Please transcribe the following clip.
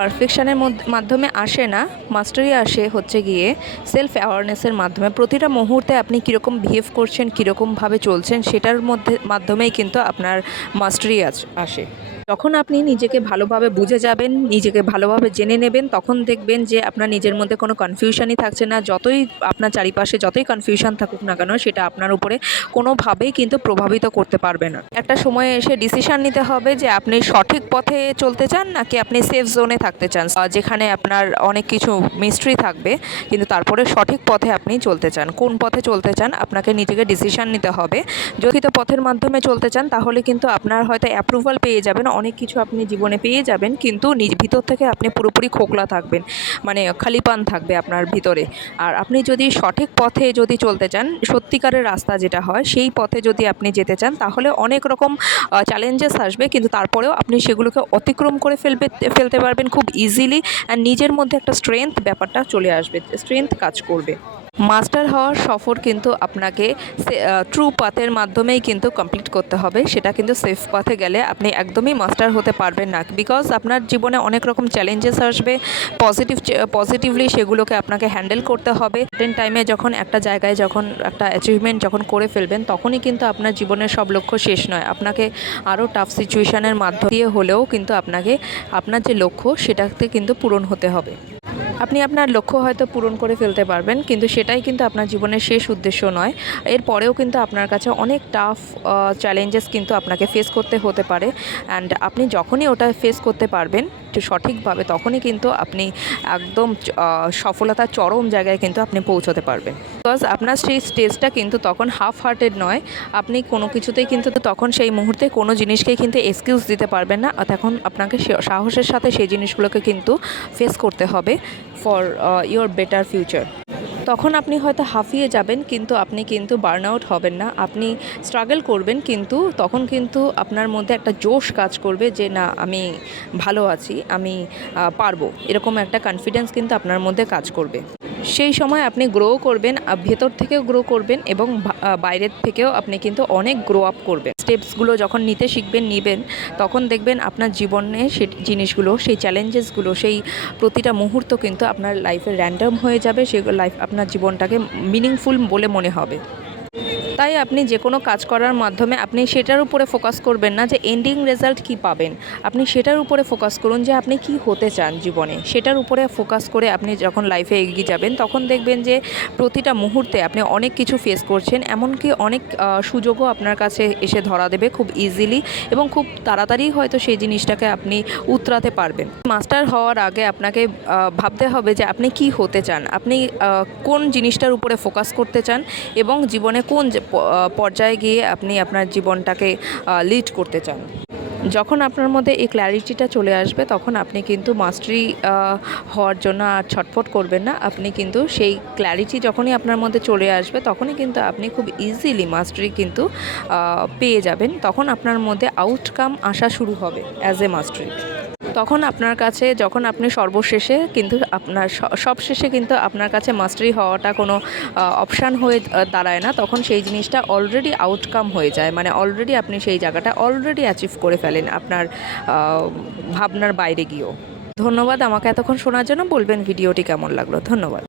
পারফেকশনের মাধ্যমে আসে না, মাস্টারি আসে হচ্ছে গিয়ে সেলফ অ্যাওয়ারনেসের মাধ্যমে। প্রতিটা মুহূর্তে আপনি কীরকম বিহেভ করছেন, কীরকমভাবে চলছেন, সেটার মাধ্যমেই কিন্তু আপনার মাস্টারি আসে। যখন আপনি নিজেকে ভালোভাবে বুঝে যাবেন, নিজেকে ভালোভাবে জেনে নেবেন, তখন দেখবেন যে আপনার নিজের মধ্যে কোনো কনফিউশনই থাকছে না। যতই আপনার চারিপাশে যতই কনফিউশন থাকুক না কেন, সেটা আপনার উপরে কোনোভাবেই কিন্তু প্রভাবিত করতে পারবে না। একটা সময়ে এসে ডিসিশন নিতে হবে যে আপনি সঠিক পথে চলতে চান নাকি আপনি সেফ জোনে থাকতে চান, যেখানে আপনার অনেক কিছু মিস্ট্রি থাকবে, কিন্তু তারপরে সঠিক পথে আপনি চলতে চান। কোন পথে চলতে চান আপনাকে নিজেকে ডিসিশন নিতে হবে। যদি তো পথের মাধ্যমে চলতে চান তাহলে কিন্তু আপনার হয়তো অ্যাপ্রুভাল পেয়ে যাবেন, অনেক কিছু আপনি জীবনে পেয়ে যাবেন, কিন্তু ভিতর থেকে আপনি পুরোপুরি খোকলা থাকবেন, মানে খালিপান থাকবে আপনার ভিতরে। আর আপনি যদি সঠিক পথে যদি চলতে চান, সত্যিকারের রাস্তা যেটা হয় সেই পথে যদি আপনি যেতে চান, তাহলে অনেক রকম চ্যালেঞ্জেস আসবে, কিন্তু তারপরেও আপনি সেগুলোকে অতিক্রম করে ফেলতে পারবেন খুব ইজিলি। অ্যান্ড নিজের মধ্যে একটা স্ট্রেংথ ব্যাপারটা চলে আসবে, স্ট্রেংথ কাজ করবে। মাস্টার হওয়ার সফর কিন্তু আপনাকে ট্রু পাথের মাধ্যমেই কিন্তু কমপ্লিট করতে হবে। সেটা কিন্তু সেফ পথে গেলে আপনি একদমই মাস্টার হতে পারবেন না, বিকজ আপনার জীবনে অনেক রকম চ্যালেঞ্জেস আসবে। পজিটিভলি সেগুলোকে আপনাকে হ্যান্ডেল করতে হবে। টাইমে যখন একটা জায়গায় যখন একটা অ্যাচিভমেন্ট যখন করে ফেলবেন, তখনই কিন্তু আপনার জীবনের সব লক্ষ্য শেষ নয়। আপনাকে আরও টাফ সিচুয়েশানের মাধ্যম দিয়ে হলেও কিন্তু আপনাকে আপনার যে লক্ষ্য সেটাতে কিন্তু পূরণ হতে হবে। আপনি আপনার লক্ষ্য হয়তো পূরণ করে ফেলতে পারবেন, কিন্তু সেটাই কিন্তু আপনার জীবনের শেষ উদ্দেশ্য নয়। এরপরেও কিন্তু আপনার কাছে অনেক টাফ চ্যালেঞ্জেস কিন্তু আপনাকে ফেস করতে হতে পারে। অ্যান্ড আপনি যখনই ওটা ফেস করতে পারবেন সঠিকভাবে, তখনই কিন্তু আপনি একদম সফলতার চরম জায়গায় কিন্তু আপনি পৌঁছতে পারবেন। বিকজ আপনার সেই স্টেজটা কিন্তু তখন হাফ হার্টেড নয়। আপনি কোনো কিছুতেই কিন্তু তখন সেই মুহূর্তে কোনো জিনিসকেই কিন্তু এক্সকিউজ দিতে পারবেন না। তখন আপনাকে সাহসের সাথে সেই জিনিসগুলোকে কিন্তু ফেস করতে হবে ফর ইয়োর বেটার ফিউচার। তখন আপনি হয়তো হাঁফিয়ে যাবেন, কিন্তু আপনি কিন্তু বার্ন আউট হবেন না। আপনি স্ট্রাগল করবেন, কিন্তু তখন কিন্তু আপনার মধ্যে একটা জোশ কাজ করবে যে না, আমি ভালো আছি, আমি পারবো, এরকম একটা কনফিডেন্স কিন্তু আপনার মধ্যে কাজ করবে। সেই সময় আপনি গ্রো করবেন, ভেতর থেকেও গ্রো করবেন এবং বাইরের থেকেও আপনি কিন্তু অনেক গ্রো আপ করবেন। স্টেপসগুলো যখন নিতে নেবেন, তখন দেখবেন আপনার জীবনে সেই জিনিসগুলো, সেই চ্যালেঞ্জেসগুলো, সেই প্রতিটা মুহূর্ত কিন্তু আপনার লাইফে র্যান্ডম হয়ে যাবে। সেগুলো আপনার জীবনটাকে মিনিংফুল বলে মনে হবে। তাই আপনি যে কোনো কাজ করার মাধ্যমে আপনি সেটার উপরে ফোকাস করবেন না যে এন্ডিং রেজাল্ট কী পাবেন। আপনি সেটার উপরে ফোকাস করুন যে আপনি কি হতে চান জীবনে। সেটার উপরে ফোকাস করে আপনি যখন লাইফে এগিয়ে যাবেন, তখন দেখবেন যে প্রতিটা মুহূর্তে আপনি অনেক কিছু ফেস করছেন, এমনকি অনেক সুযোগও আপনার কাছে এসে ধরা দেবে খুব ইজিলি, এবং খুব তাড়াতাড়ি হয়তো সেই জিনিসটাকে আপনি উতরাতে পারবেন। মাস্টার হওয়ার আগে আপনাকে ভাবতে হবে যে আপনি কি হতে চান, আপনি কোন জিনিসটার উপরে ফোকাস করতে চান, এবং জীবনে কোন পর্যায়ে গিয়ে আপনি আপনার জীবনটাকে লিড করতে চান। যখন আপনার মধ্যে এই ক্ল্যারিটিটা চলে আসবে, তখন আপনি কিন্তু মাস্টারি হওয়ার জন্য আর ছটফট করবেন না। আপনি কিন্তু সেই ক্ল্যারিটি যখনই আপনার মধ্যে চলে আসবে, তখনই কিন্তু আপনি খুব ইজিলি মাস্টারি কিন্তু পেয়ে যাবেন। তখন আপনার মধ্যে আউটকাম আসা শুরু হবে অ্যাজ এ মাস্টারি। তখন আপনার কাছে, যখন আপনি সর্বশেষে কিন্তু আপনার সবশেষে কিন্তু আপনার কাছে মাস্টারি হওয়াটা কোনো অপশান হয়ে দাঁড়ায় না। তখন সেই জিনিসটা অলরেডি আউটকাম হয়ে যায়, মানে অলরেডি আপনি সেই জায়গাটা অলরেডি অ্যাচিভ করে ফেলেন আপনার ভাবনার বাইরে গিয়েও। ধন্যবাদ আমাকে এতক্ষণ শোনার জন্য। বলবেন ভিডিওটি কেমন লাগলো। ধন্যবাদ।